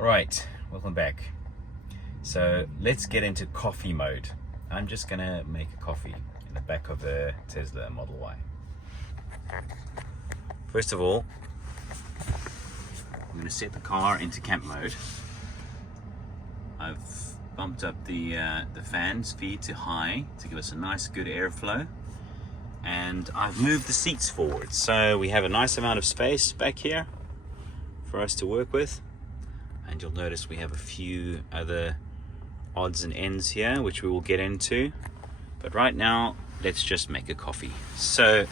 Right, welcome back. So let's get into coffee mode. I'm just gonna make a coffee in the back of a Tesla Model Y. First of all, I'm gonna set the car into camp mode. I've bumped up the fan speed to high to give us a nice good airflow, and I've moved the seats forward so we have a nice amount of space back here for us to work with. And you'll notice we have a few other odds and ends here which we will get into, but right now let's just make a coffee. So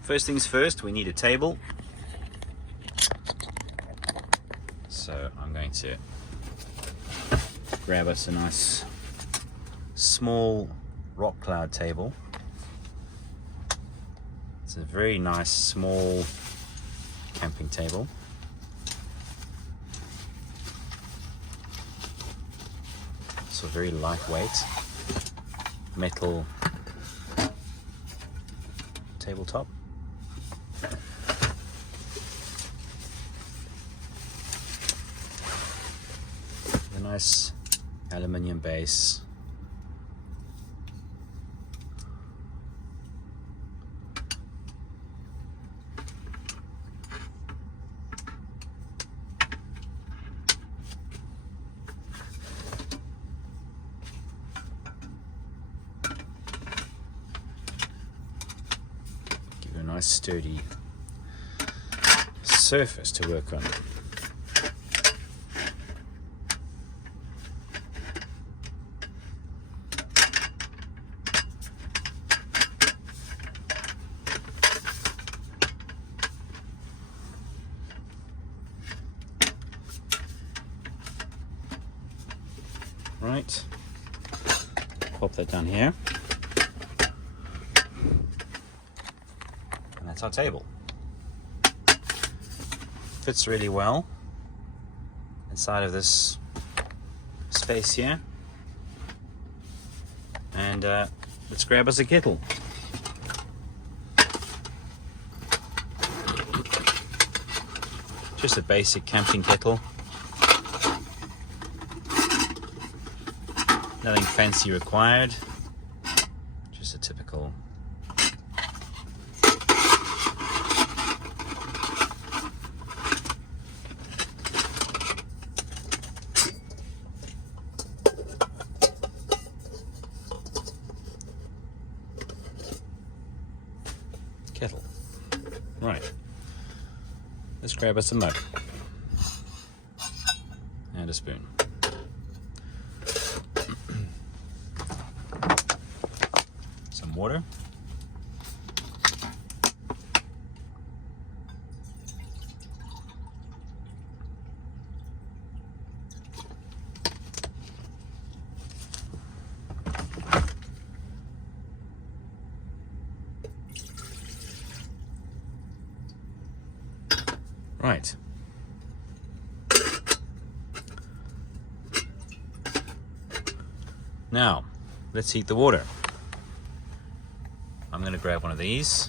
first things first, we need a table. So I'm going to grab us a nice small rock cloud table. It's a very nice small camping table. So very lightweight metal tabletop. A nice aluminium base. Give it a nice sturdy surface to work on. Right, pop that down here, and that's our table. Fits really well inside of this space here. And let's grab us a kettle. Just a basic camping kettle. Nothing fancy required, just a typical kettle. Right, let's grab us a mug and a spoon. Some water. Right. Now, let's heat the water. I'm going to grab one of these.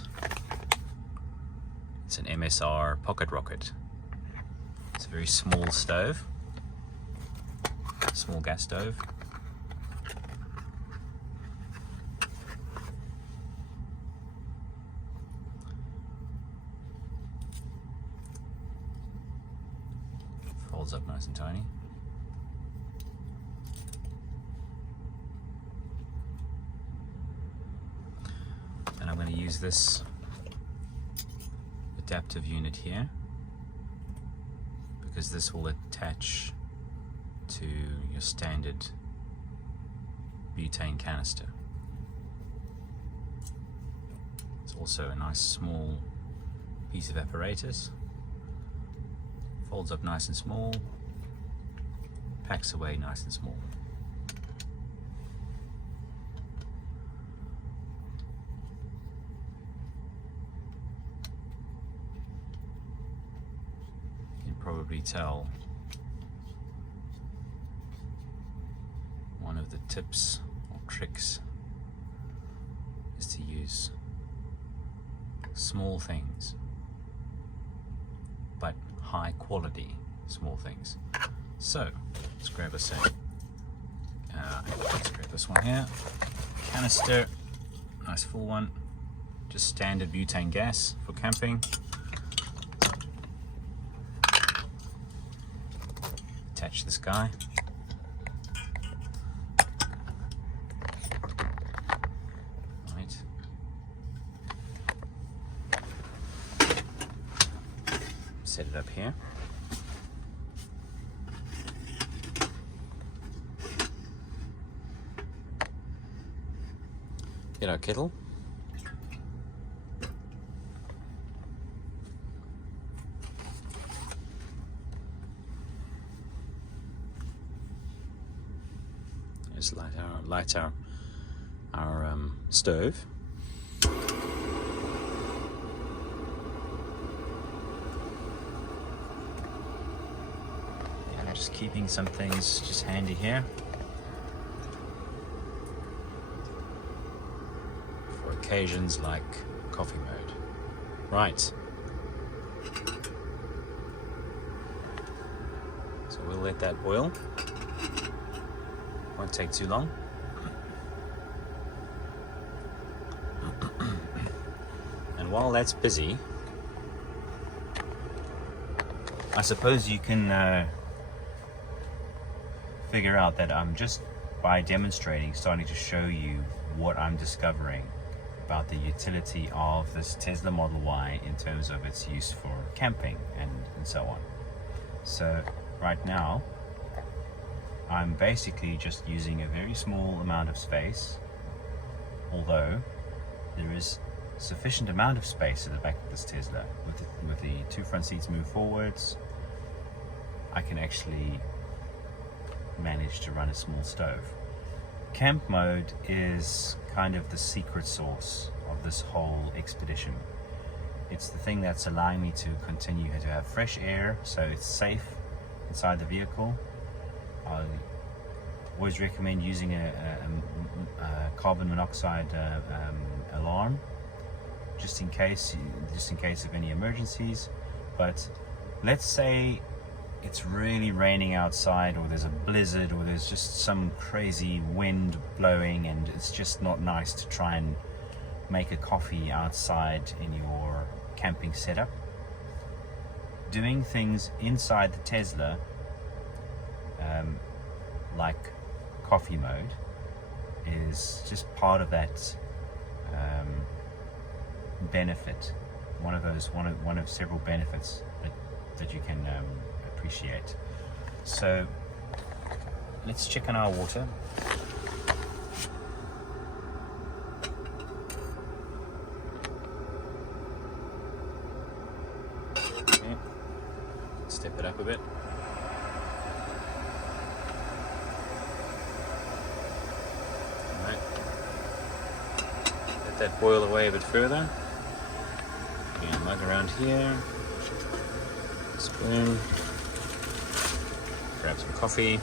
It's an MSR pocket rocket. It's a very small stove, small gas stove. Folds up nice and tiny. And I'm going to use this adaptive unit here because this will attach to your standard butane canister. It's also a nice small piece of apparatus. Folds up nice and small, packs away nice and small. You can probably tell one of the tips or tricks is to use small things but high quality small things. So let's grab let's grab this one here. Canister, nice full one. Just standard butane gas for camping. Attach this guy. Right. Set it up here. Get our kettle. Just light our stove. And I'm just keeping some things just handy here for occasions like coffee mode. Right. So we'll let that boil. Won't take too long. And while that's busy, I suppose you can figure out that I'm just by demonstrating starting to show you what I'm discovering about the utility of this Tesla Model Y in terms of its use for camping and so on. So right now I'm basically just using a very small amount of space, although there is sufficient amount of space at the back of this Tesla. With the two front seats moved forwards, I can actually manage to run a small stove. Camp mode is kind of the secret sauce of this whole expedition. It's the thing that's allowing me to continue to have fresh air, so it's safe inside the vehicle. I always recommend using a carbon monoxide alarm, just in case of any emergencies. But let's say it's really raining outside, or there's a blizzard, or there's just some crazy wind blowing, and it's just not nice to try and make a coffee outside in your camping setup. Doing things inside the Tesla, like coffee mode, is just part of that benefit. One of several benefits that you can appreciate. So let's check on our water. Okay. Step it up a bit. Let that boil away a bit further. And mug around here. Spoon. Grab some coffee.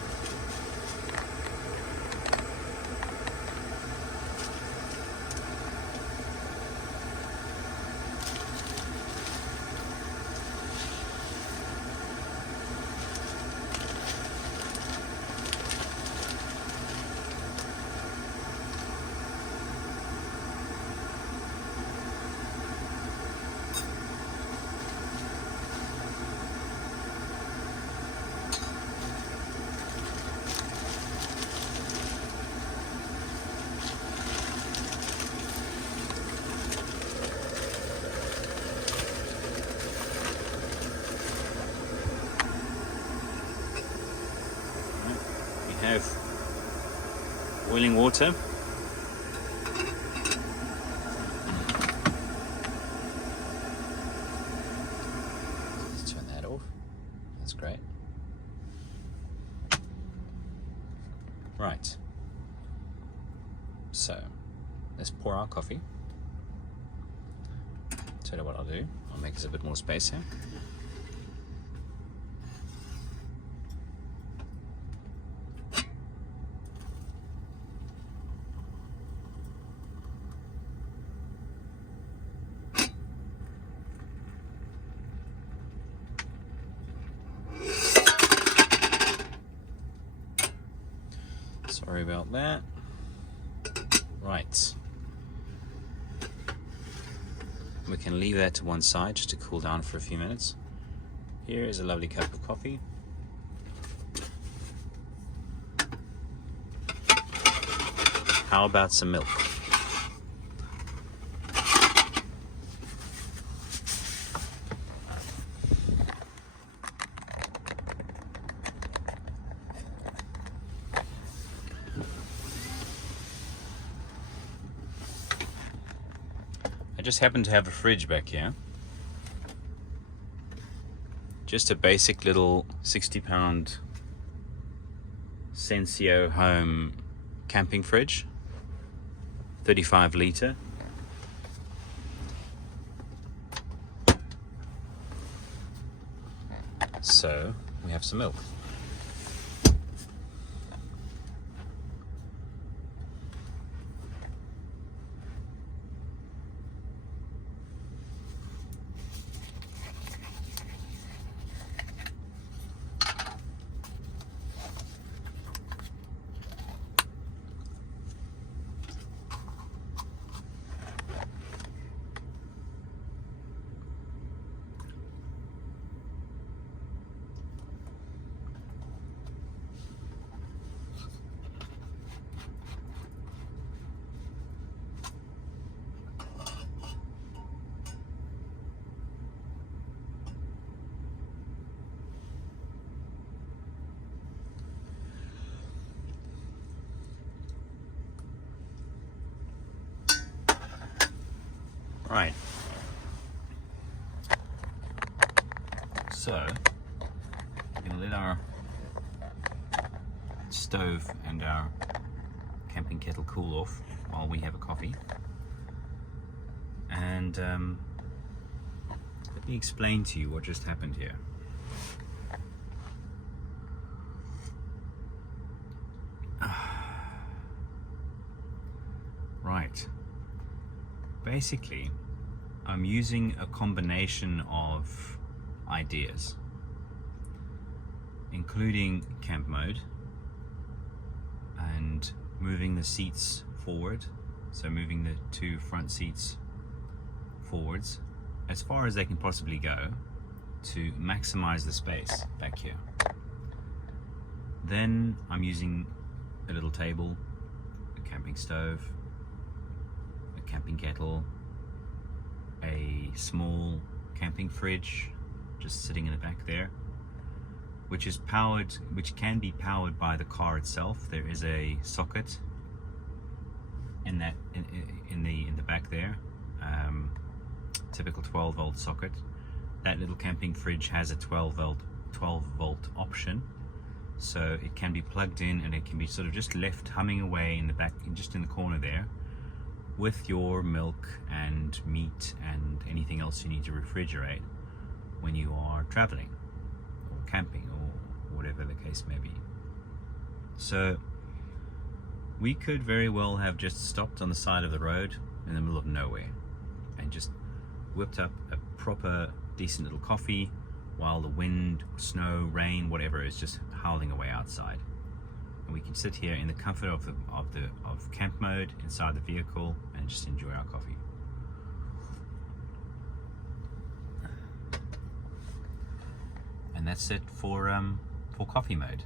Have boiling water. Let's turn that off. That's great. Right. So let's pour our coffee. Tell you what I'll do. I'll make us a bit more space here. Sorry about that. Right. We can leave that to one side just to cool down for a few minutes. Here is a lovely cup of coffee. How about some milk? I just happen to have a fridge back here. Just a basic little 60-pound Sensio home camping fridge, 35 litre. So we have some milk. Right. So we're going to let our stove and our camping kettle cool off while we have a coffee. And let me explain to you what just happened here. Right. Basically, I'm using a combination of ideas, including camp mode and moving the seats forward, so moving the two front seats forwards as far as they can possibly go to maximize the space back here. Then I'm using a little table, a camping stove, camping kettle, a small camping fridge just sitting in the back there, which can be powered by the car itself. There is a socket in the back there, typical 12-volt socket. That little camping fridge has a 12-volt option, so it can be plugged in and it can be sort of just left humming away in the back, just in the corner there, with your milk and meat and anything else you need to refrigerate when you are traveling or camping or whatever the case may be. So we could very well have just stopped on the side of the road in the middle of nowhere and just whipped up a proper decent little coffee while the wind, snow, rain, whatever is just howling away outside. And we can sit here in the comfort of camp mode inside the vehicle and just enjoy our coffee. And that's it for coffee mode.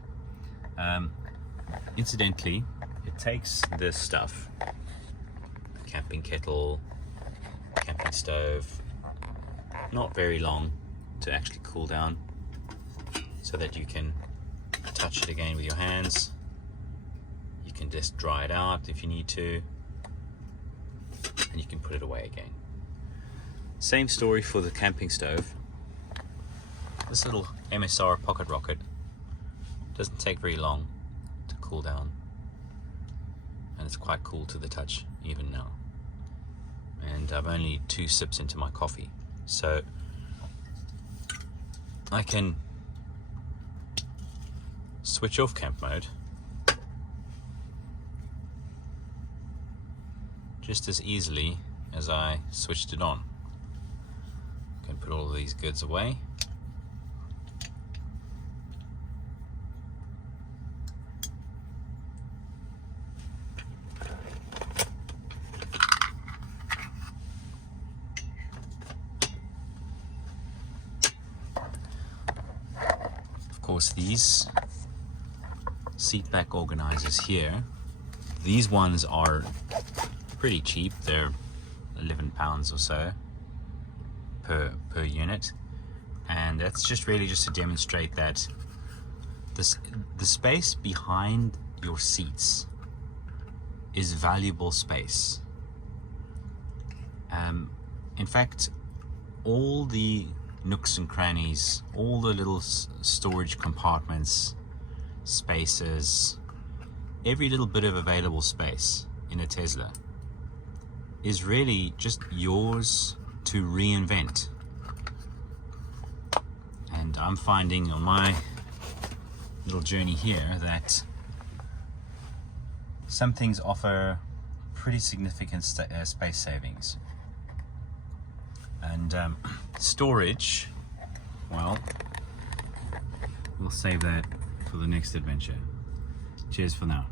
Incidentally, it takes this stuff, camping kettle, camping stove, not very long to actually cool down, so that you can touch it again with your hands. You can just dry it out if you need to, and you can put it away again. Same story for the camping stove. This little MSR pocket rocket doesn't take very long to cool down, and it's quite cool to the touch even now. And I've only 2 sips into my coffee, so I can switch off camp mode just as easily as I switched it on. I can put all of these goods away. course, these seat back organizers here, these ones are pretty cheap. They're £11 or so per unit, and that's just really just to demonstrate that the space behind your seats is valuable space. In fact, all the nooks and crannies, all the little storage compartments, spaces, every little bit of available space in a Tesla is really just yours to reinvent. And I'm finding on my little journey here that some things offer pretty significant space savings. And storage, well, we'll save that for the next adventure. Cheers for now.